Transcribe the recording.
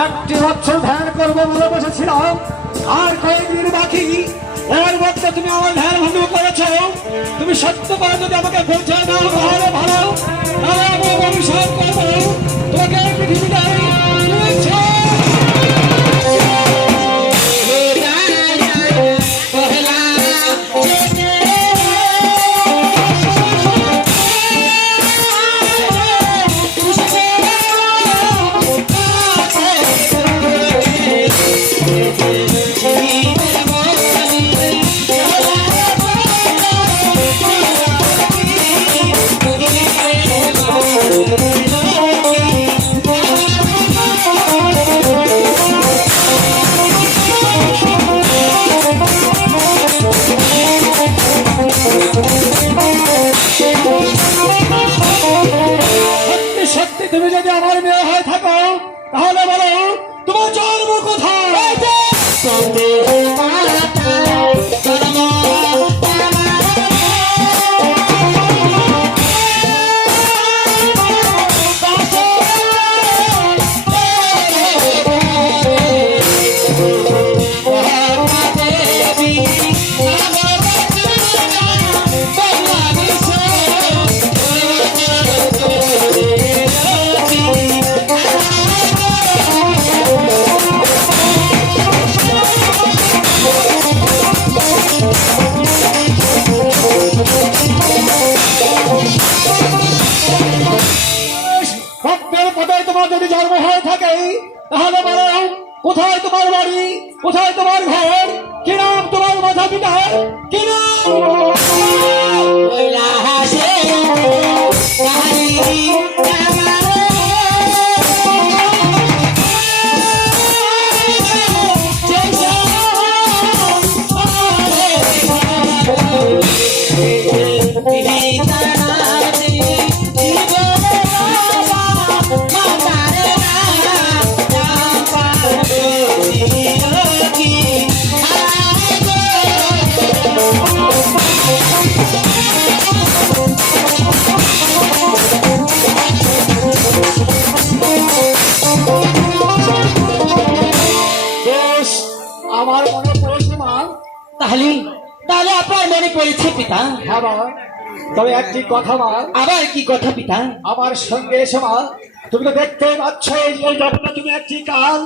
একটি বছর ধ্যান করবো বলে বসেছিলাম, আর কয়েকদিন বাকি। এর মধ্যে তুমি আমার ধ্যান ভঙ্গ করেছো। তুমি সত্য করে যদি আমাকে পৌঁছে দাও তাহলে ভালো, তাহলে আমি অভিশাপ করবো তোমাকে পৃথিবীটাই। তুমি যদি আমার মেয়ে হয়ে থাকো তাহলে বলো তোমার জন্ম কোথায়? যদি জন্ম হয়ে থাকে তাহলে বলো কোথায় তোমার বাড়ি, কোথায় তোমার ঘর, কি নাম তোমার মাতা পিতা, কি নাম? আমার মনে পড়েছে মা। তাহলে তাহলে আপনার মনে পড়েছে পিতা? হ্যাঁ মা, তবে একটি কথা মা। আবার কি কথা পিতা? আমার সঙ্গে এসো মা। তুমি তো দেখতে পাচ্ছ এই জগতে তুমি একটি কাল।